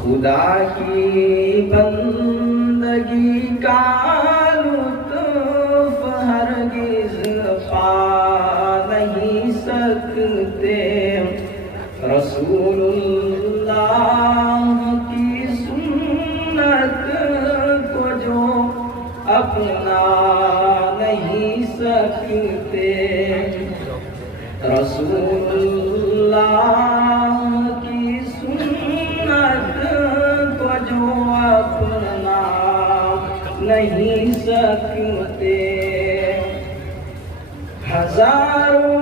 خدا کی بندگی کا لطف ہرگز پا نہیں سکتے، رسول اللہ کی سنت کو جو اپنا نہیں سکتے، رسول اللہ کی سنت کو جو اپنا نہیں سکتے، ہزاروں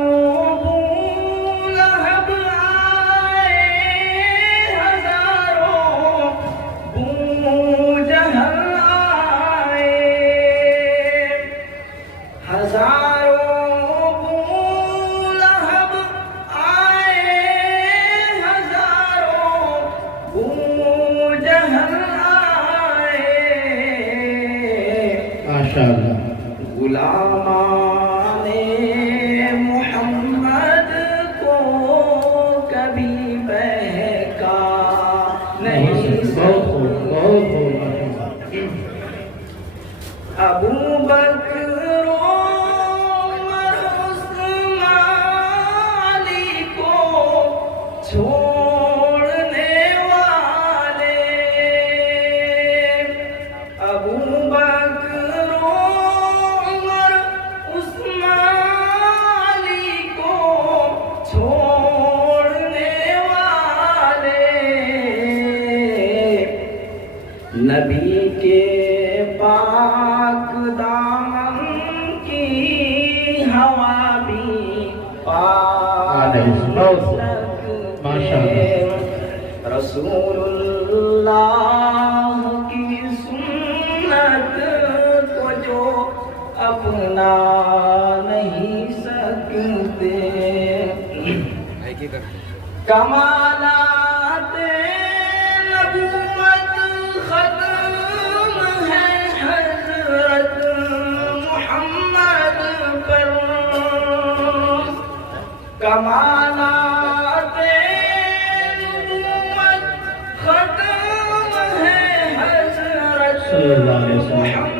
بولہب آئے، ہزاروں بوجہل آئے، ہزاروں بولہب آئے، ہزاروں بوجہل آئے، ماشاءاللہ غلامان محمد کو کبھی بہکا نہیں سکتے، ابو بکر عمر عثمان علی کو چھوڑنے والے، ابو بکر عمر عثمان علی کو چھوڑنے والے، نبی کے پاک دامن کی ہوا بھی پا نہیں سکتے، رسول اللہ کی سنت کو جو اپنا نہیں سکتے، کمالات نبوت ختم ہے حضرت محمد پر، کمالات نبوت ختم ہے حضرت صلی اللہ علیہ وسلم۔ محمد